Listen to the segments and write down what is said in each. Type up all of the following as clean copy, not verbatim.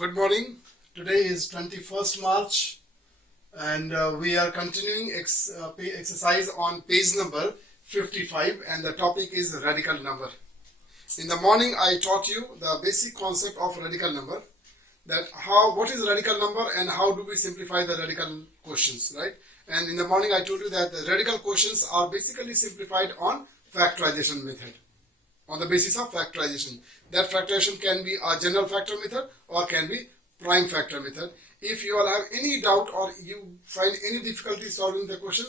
Good morning. Today is 21st March and we are continuing exercise on page number 55 and the topic is radical number. In the morning I taught you the basic concept of radical number, that what is radical number and how do we simplify the radical quotients, right? And in the morning I told you that the radical quotients are basically simplified on factorization method. On the basis of factorization. That factorization can be a general factor method or can be prime factor method. If you all have any doubt or you find any difficulty solving the question,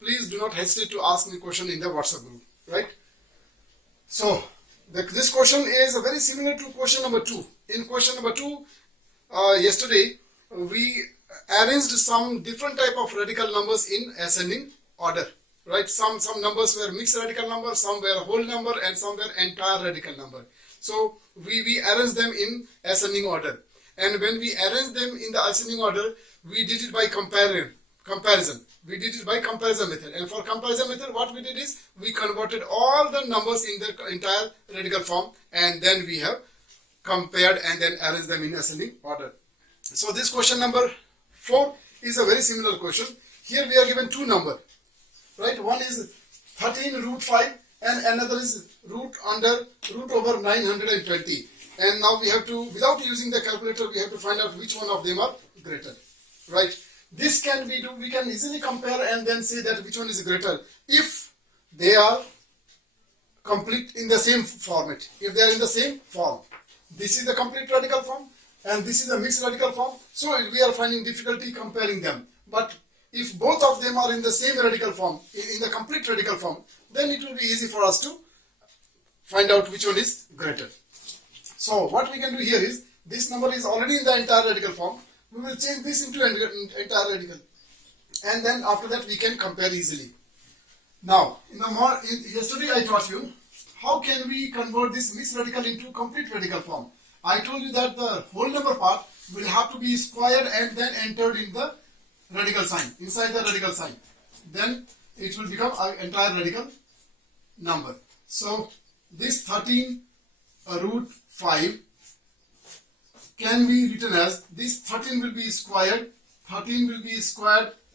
please do not hesitate to ask me question in the WhatsApp group, right? So, this question is very similar to question number 2. In question number 2, yesterday we arranged some different type of radical numbers in ascending order. Right, some numbers were mixed radical number, some were whole number, and some were entire radical number. So we arranged them in ascending order, and when we arranged them in the ascending order, we did it by comparison. We did it by comparison method, and for comparison method, what we did is we converted all the numbers in the entire radical form, and then we have compared and then arranged them in ascending order. So this question number 4 is a very similar question. Here we are given two numbers. Right, one is 13 root 5 and another is root over 920, and now we have to, without using the calculator, we have to find out which one of them are greater. Right, this can we can easily compare and then say that which one is greater if they are complete in the same format. If they are in the same form, this is the complete radical form and this is the mixed radical form, so we are finding difficulty comparing them. But if both of them are in the same radical form, in the complete radical form, then it will be easy for us to find out which one is greater. So what we can do here is, this number is already in the entire radical form. We will change this into entire radical, and then after that we can compare easily. Now, yesterday I taught you how can we convert this mixed radical into complete radical form. I told you that the whole number part will have to be squared and then entered in the radical sign, inside the radical sign, then it will become an entire radical number. So this 13 root 5 can be written as, this 13 will be squared,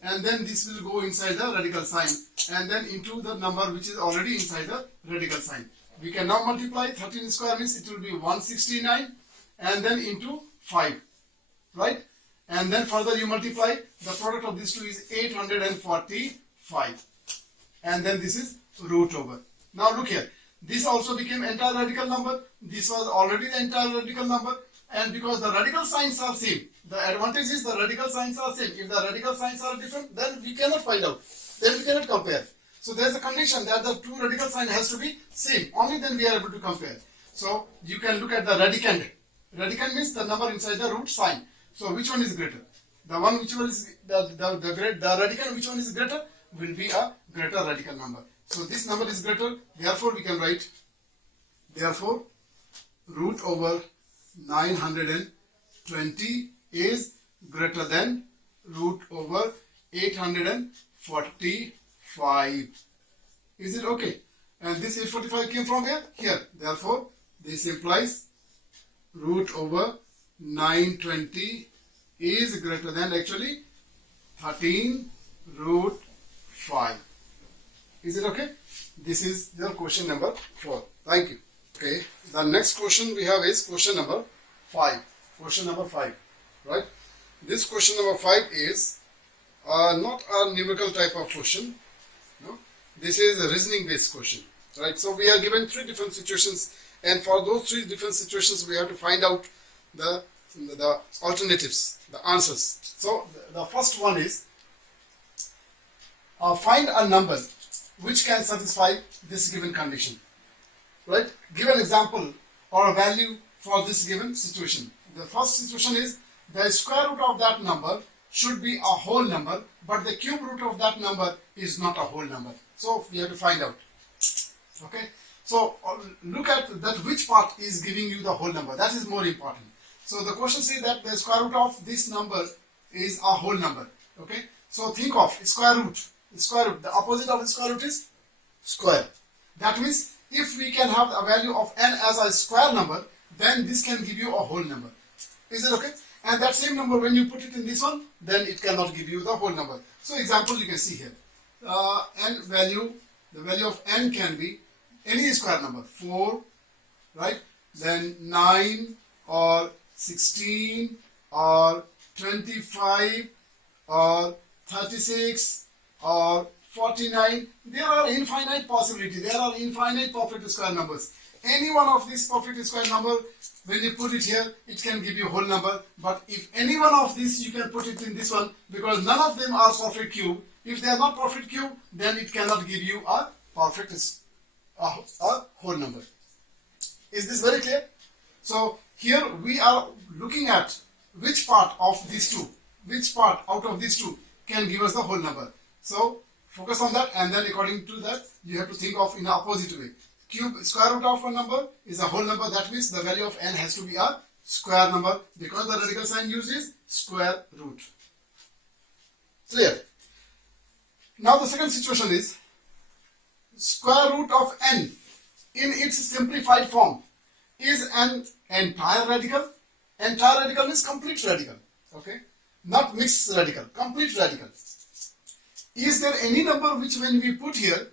and then this will go inside the radical sign and then into the number which is already inside the radical sign. We can now multiply 13 square, means it will be 169 and then into 5, right? And then further you multiply, the product of these two is 845. And then this is root over. Now look here, this also became entire radical number. This was already the entire radical number. And because the radical signs are same, the advantage is the radical signs are same. If the radical signs are different, then we cannot find out. Then we cannot compare. So there is a condition that the two radical sign has to be same. Only then we are able to compare. So you can look at the radicand. Radicand means the number inside the root sign. So which one is greater? The one which one is the radicand which one is greater will be a greater radical number. So this number is greater, therefore we can write, therefore root over 920 is greater than root over 845. Is it okay? And this 845 came from where? Here. Therefore this implies root over 920 is greater than actually 13 root 5. Is it okay? This is your question number 4. Thank you. Okay. The next question we have is question number 5. Question number 5. Right? This question number 5 is not a numerical type of question. No. This is a reasoning based question. Right? So we are given 3 different situations, and for those 3 different situations we have to find out the alternatives, the answers. So the first one is, find a number which can satisfy this given condition. Right? Give an example or a value for this given situation. The first situation is, the square root of that number should be a whole number, but the cube root of that number is not a whole number. So we have to find out. Okay? So look at that, which part is giving you the whole number. That is more important. So the question says that the square root of this number is a whole number. Okay. So think of square root. The opposite of square root is square. That means if we can have a value of n as a square number, then this can give you a whole number. Is it okay? And that same number, when you put it in this one, then it cannot give you the whole number. So example you can see here. N value, the value of n can be any square number, 4, right? Then 9 or 16 or 25 or 36 or 49. There are infinite possibilities. There are infinite perfect square numbers. Any one of these perfect square number, when you put it here, it can give you a whole number. But if any one of these, you can put it in this one, because none of them are perfect cube. If they are not perfect cube, then it cannot give you a perfect a whole number. Is this very clear? So here we are looking at which part of these two, which part out of these two can give us the whole number. So focus on that, and then according to that, you have to think of in the opposite way. Square root of a number is a whole number. That means the value of n has to be a square number, because the radical sign used is square root. Clear? Now the second situation is square root of n in its simplified form is an entire radical. Entire radical means complete radical. Okay? Not mixed radical, complete radical. Is there any number which when we put here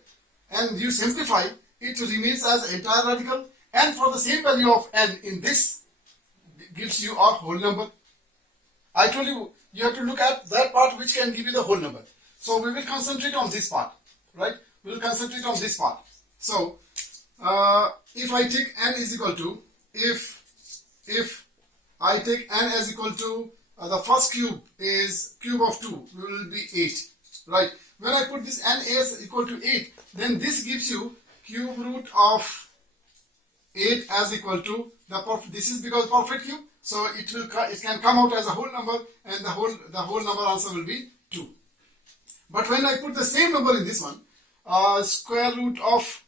and you simplify, it remains as entire radical, and for the same value of n in this gives you a whole number? I told you, you have to look at that part which can give you the whole number. So we will concentrate on this part, right? We will concentrate on this part. So if I take n is equal to, if I take n as equal to, the first cube is cube of 2, will be 8, right? When I put this n as equal to 8, then this gives you cube root of 8 as equal to this is because perfect cube, so it can come out as a whole number, and the whole number answer will be 2. But when I put the same number in this one, square root of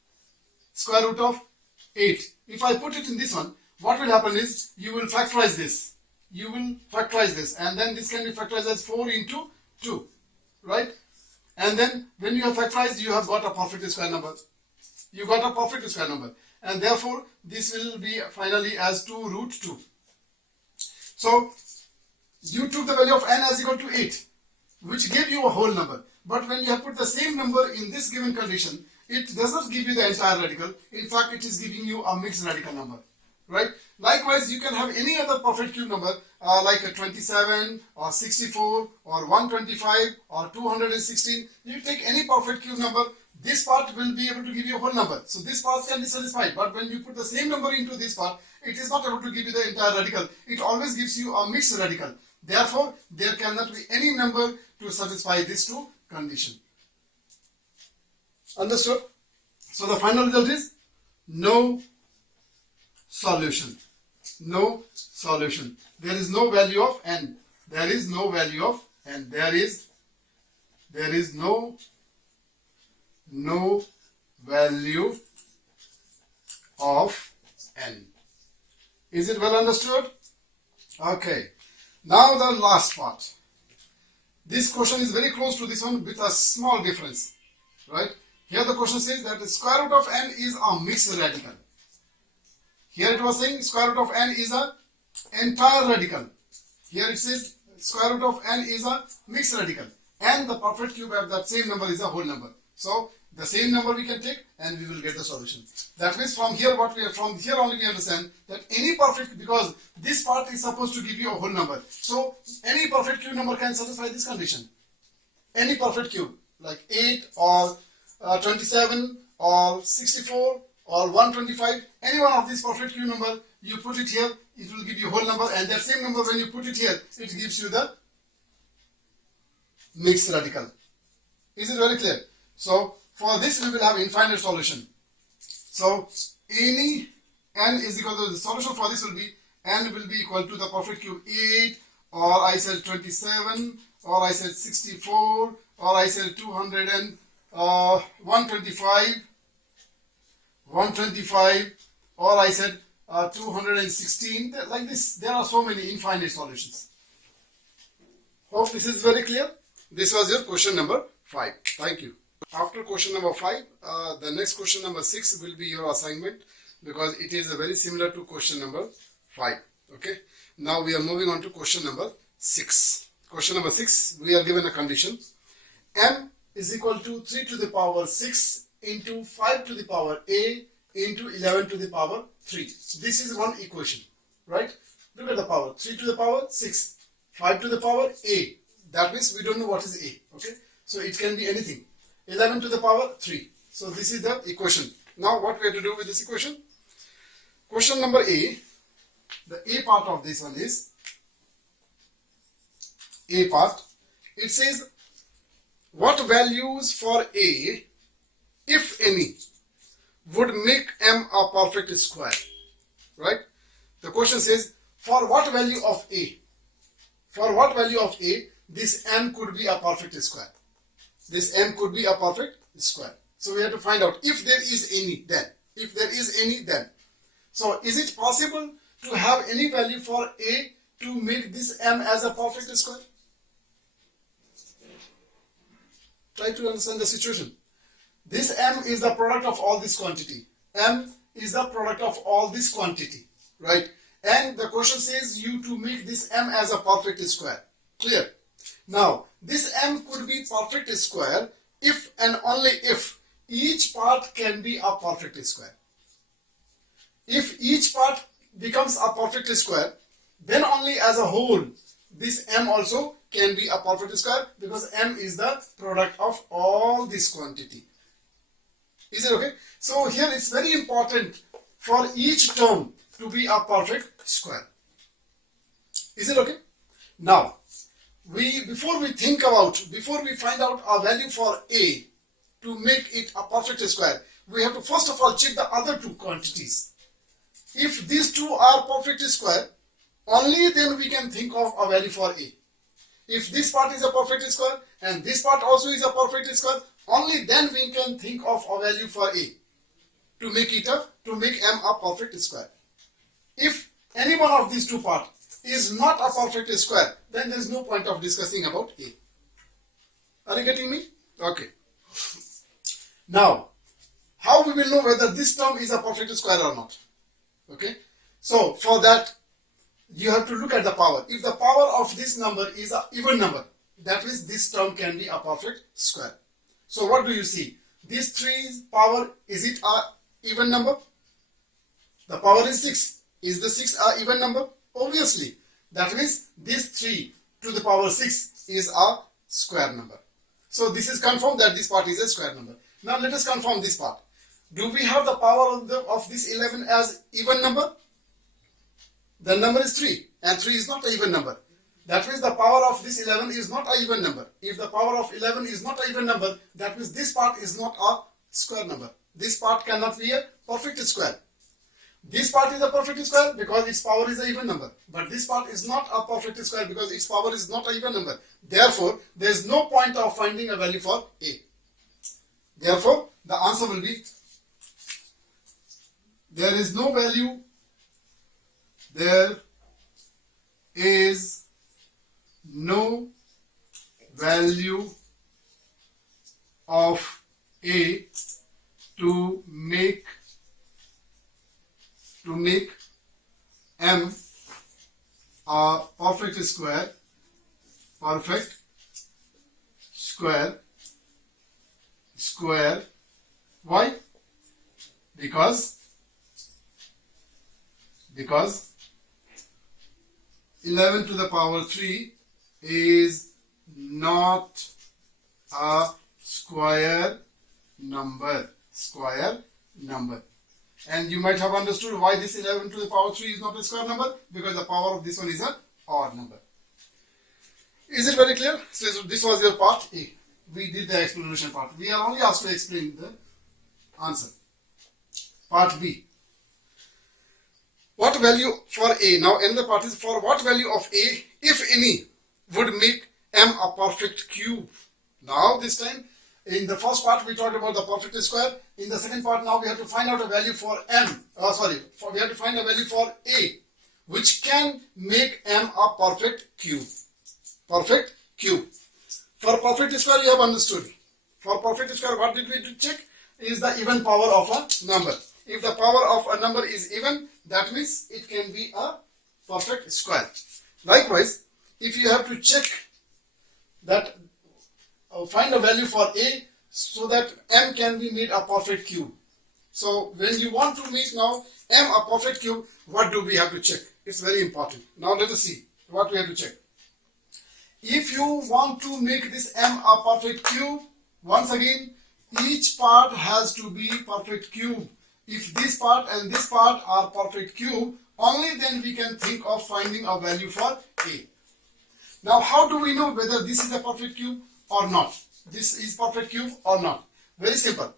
8, if I put it in this one, what will happen is you will factorize this. You will factorize this, and then this can be factorized as 4 into 2, right? And then when you have factorized, you have got a perfect square number. You got a perfect square number, and therefore this will be finally as 2 root 2. So you took the value of n as equal to 8, which gave you a whole number. But when you have put the same number in this given condition, it does not give you the entire radical. In fact, it is giving you a mixed radical number, right? Likewise, you can have any other perfect cube number like a 27 or 64 or 125 or 216. You take any perfect cube number, this part will be able to give you a whole number. So this part can be satisfied. But when you put the same number into this part, it is not able to give you the entire radical. It always gives you a mixed radical. Therefore, there cannot be any number to satisfy these two conditions. Understood? So the final result is no solution. No solution. There is no value of n. There is no value of n. There is no value of n. Is it well understood? Okay. Now the last part. This question is very close to this one with a small difference, right? Here the question says that the square root of n is a mixed radical. Here it was saying square root of n is a entire radical. Here it says square root of n is a mixed radical, and the perfect cube of that same number is a whole number. So the same number we can take and we will get the solution. That means from here only we understand that any perfect, because this part is supposed to give you a whole number. So any perfect cube number can satisfy this condition. Any perfect cube like 8 or 27 or 64 or 125, any one of these perfect cube number, you put it here, it will give you a whole number, and that same number when you put it here, it gives you the mixed radical. Is it very clear? So for this we will have infinite solution. So any n is equal to, the solution for this will be n will be equal to the perfect cube 8, or I said 27, or I said 64, or I said 200 and 125, or I said 216. Like this, there are so many infinite solutions. Hope this is very clear. This was your question number 5. Thank you. After question number 5, the next question number 6 will be your assignment, because it is very similar to question number 5. Okay. Now we are moving on to question number 6. Question number 6, we are given a condition. M is equal to 3 to the power 6 into 5 to the power a into 11 to the power 3. This is one equation, right? Look at the power. 3 to the power 6. 5 to the power a. That means we don't know what is a. Okay. So it can be anything. 11 to the power 3. So this is the equation. Now what we have to do with this equation? Question number A. The A part of this one is A part. It says what values for A, if any, would make M a perfect square, right? The question says for what value of A? For what value of A this M could be a perfect square? This M could be a perfect square. So we have to find out if there is any, then. If there is any, then. So is it possible to have any value for A to make this M as a perfect square? Try to understand the situation. This M is the product of all this quantity. M is the product of all this quantity, right? And the question says you to make this M as a perfect square. Clear? Now, this M could be perfect square if and only if each part can be a perfect square. If each part becomes a perfect square, then only as a whole this M also can be a perfect square, because M is the product of all this quantity. Is it okay? So here it's very important for each term to be a perfect square. Is it okay? Now, before we find out a value for A to make it a perfect square, we have to first of all check the other two quantities. If these two are perfect square, only then we can think of a value for A. If this part is a perfect square and this part also is a perfect square, only then we can think of a value for A to make M a perfect square. If any one of these two parts is not a perfect square, then there is no point of discussing about A. Are you getting me? Okay. Now, how we will know whether this term is a perfect square or not? Okay. So, for that, you have to look at the power. If the power of this number is an even number, that means this term can be a perfect square. So, what do you see? This 3's power, is it an even number? The power is 6. Is the 6 an even number? Obviously. That means this 3 to the power 6 is a square number. So, this is confirmed that this part is a square number. Now, let us confirm this part. Do we have the power of this 11 as even number? The number is 3 and 3 is not an even number. That means the power of this 11 is not an even number. If the power of 11 is not an even number, that means this part is not a square number. This part cannot be a perfect square. This part is a perfect square because its power is an even number. But this part is not a perfect square because its power is not an even number. Therefore, there is no point of finding a value for A. Therefore, the answer will be there is no value. There is no value of A to make M a perfect square. Why? Because 11 to the power 3 is not a square number. And you might have understood why this 11 to the power 3 is not a square number, because the power of this one is an odd number. Is it very clear? So this was your part A. We did the explanation part. We are only asked to explain the answer. Part B. What value for A? Now another part is for what value of A, if any, would make M a perfect cube. Now this time, in the first part we talked about the perfect square. In the second part now we have to find out a value for M. We have to find a value for A, which can make M a perfect cube. Perfect cube. For perfect square you have understood. For perfect square what did we check? Is the even power of a number. If the power of a number is even, that means it can be a perfect square. Likewise, if you have to check that, find a value for a so that m can be made a perfect cube. So when you want to make now m a perfect cube, what do we have to check? It's very important. Now let us see what we have to check. If you want to make this m a perfect cube, once again, each part has to be perfect cube. If this part and this part are perfect cube, only then we can think of finding a value for a. Now how do we know whether this is a perfect cube or not? This is perfect cube or not? Very simple.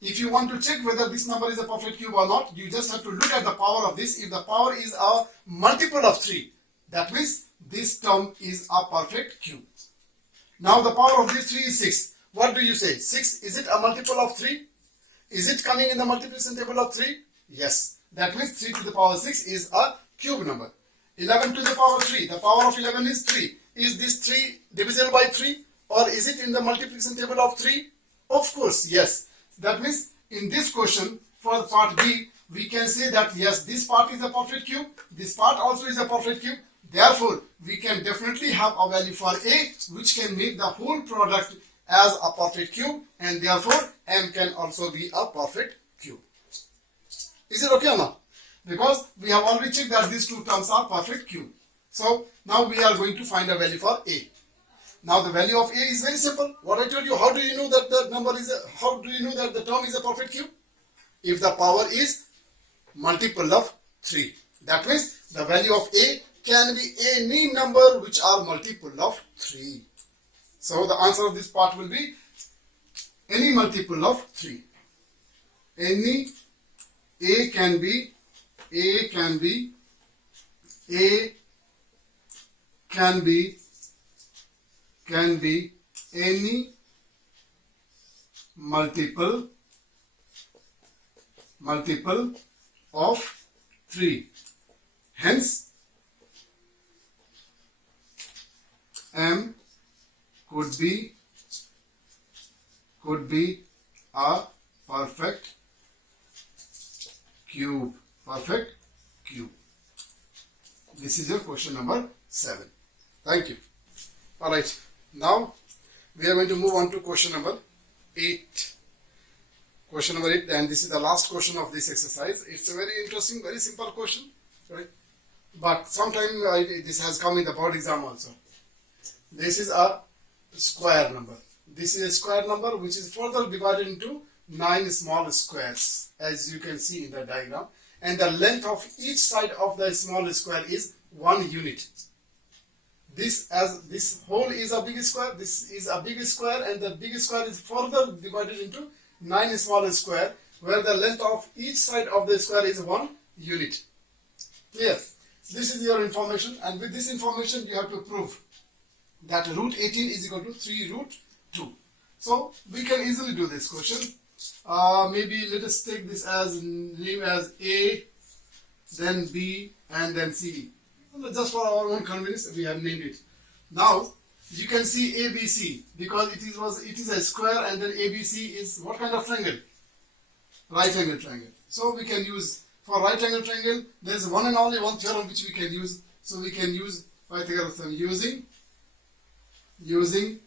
If you want to check whether this number is a perfect cube or not, you just have to look at the power of this. If the power is a multiple of 3, that means this term is a perfect cube. Now the power of this 3 is 6. What do you say? 6, is it a multiple of 3? Is it coming in the multiplication table of 3? Yes. That means 3 to the power 6 is a cube number. 11 to the power 3. The power of 11 is 3. Is this 3 divisible by 3? Or is it in the multiplication table of 3? Of course, yes. That means in this question, for part B, we can say that yes, this part is a perfect cube. This part also is a perfect cube. Therefore, we can definitely have a value for A, which can make the whole product as a perfect cube, and therefore M can also be a perfect cube. Is it okay or not? Because we have already checked that these two terms are perfect cube. So now we are going to find a value for A. Now the value of A is very simple. What I told you, how do you know that the number is how do you know that the term is a perfect cube? If the power is multiple of 3. That means the value of A can be any number which are multiple of 3. So the answer of this part will be any multiple of 3. Any A can be any multiple of 3. Hence, M could be a perfect cube. Perfect cube. This is your question number 7. Thank you. Alright, now we are going to move on to question number 8. Question number 8, and this is the last question of this exercise. It's a very interesting, very simple question, right? But sometime this has come in the board exam also. This is a square number. This is a square number which is further divided into 9 small squares, as you can see in the diagram. And the length of each side of the small square is 1 unit. This whole is a big square, this is a big square, and the big square is further divided into 9 small square, where the length of each side of the square is 1 unit. Clear? This is your information, and with this information you have to prove that root 18 is equal to 3 root 2. So we can easily do this question. Maybe let us take this as name as A, then B, and then C. Just for our own convenience, we have named it. Now you can see ABC because it is a square, and then ABC is what kind of triangle? Right angle triangle. So we can use for right angle triangle. There is one and only one theorem which we can use. So we can use Pythagoras theorem using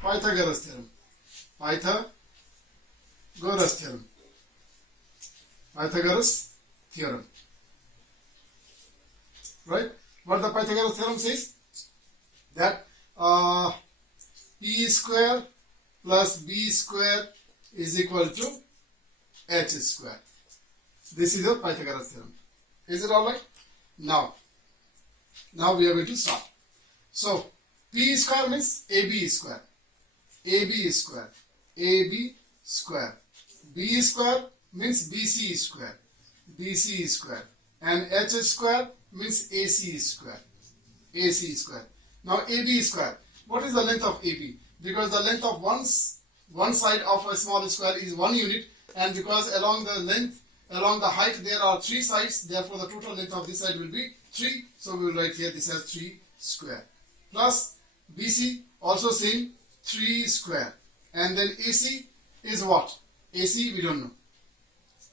Pythagoras theorem. Pythagoras theorem. Right? What the Pythagoras theorem says? That E square plus B square is equal to H square. This is the Pythagoras theorem. Is it alright? Now we are going to start. So P square means AB square. AB square. AB square. B square means BC square. BC square. And H square means AC square. AC square. Now AB square. What is the length of AB? Because the length of one side of a small square is 1 unit, and because along the height there are 3 sides, therefore the total length of this side will be 3. So we will write here this as 3 square. Plus BC also same 3 square. And then AC is what? AC we don't know.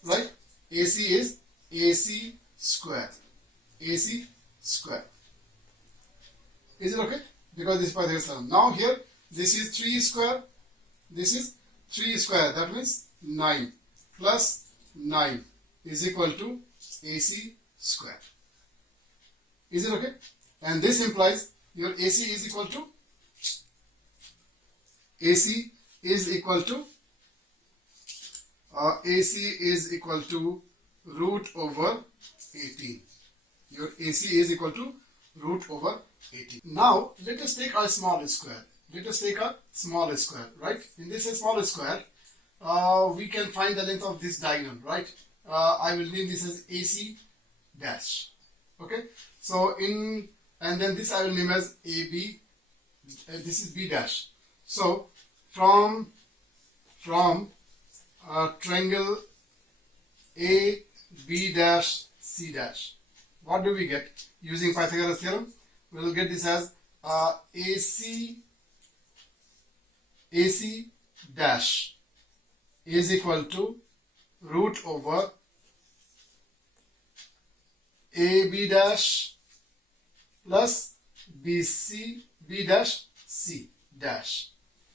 Right? AC is AC square. AC square. Is it okay? Because this is Pythagoras theorem. Now here, this is 3 square. This is 3 square. That means 9 plus 9 is equal to AC square. Is it okay? And this implies your AC is equal to AC is equal to root over 18. Your AC is equal to root over 18. Now let us take a small square. Let us take a small square, right? In this small square, we can find the length of this diagonal, right? I will name this as AC dash. Okay. So and then this I will name as AB. This is B dash. So from triangle A B dash C dash, what do we get? Using Pythagoras theorem, we will get this as AC dash is equal to root over AB dash plus BC B dash C dash.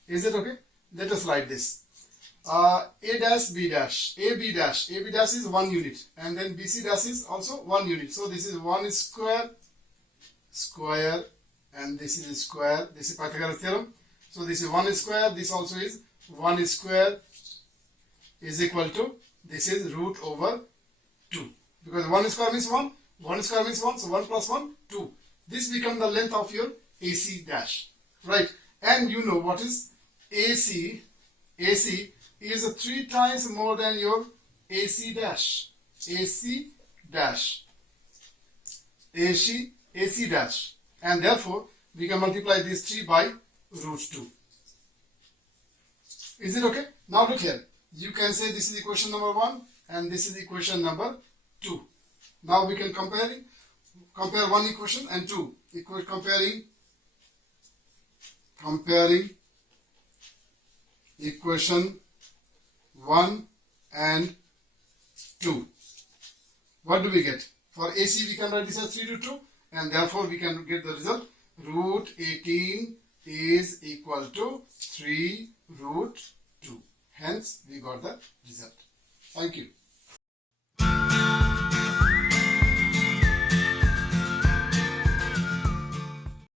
Is it okay? Let us write this. A dash B dash, AB dash is 1 unit, and then BC dash is also 1 unit. So this is 1 square, and this is square. This is Pythagoras theorem. So this is 1 square. This also is 1 square is equal to, this is root over 2. Because 1 square means 1. 1 square means 1. So 1 plus 1, 2. This becomes the length of your AC dash. Right? And you know what is AC? AC is 3 times more than your AC dash. AC dash. AC dash. And therefore, we can multiply this 3 by root 2. Is it okay? Now look here. You can say this is equation number 1 and this is equation number 2. Now we can compare one equation and 2. Comparing equation 1 and 2. What do we get? For AC we can write this as 3 to 2, and therefore we can get the result root 18 is equal to 3 root 2. Hence we got the result. Thank you.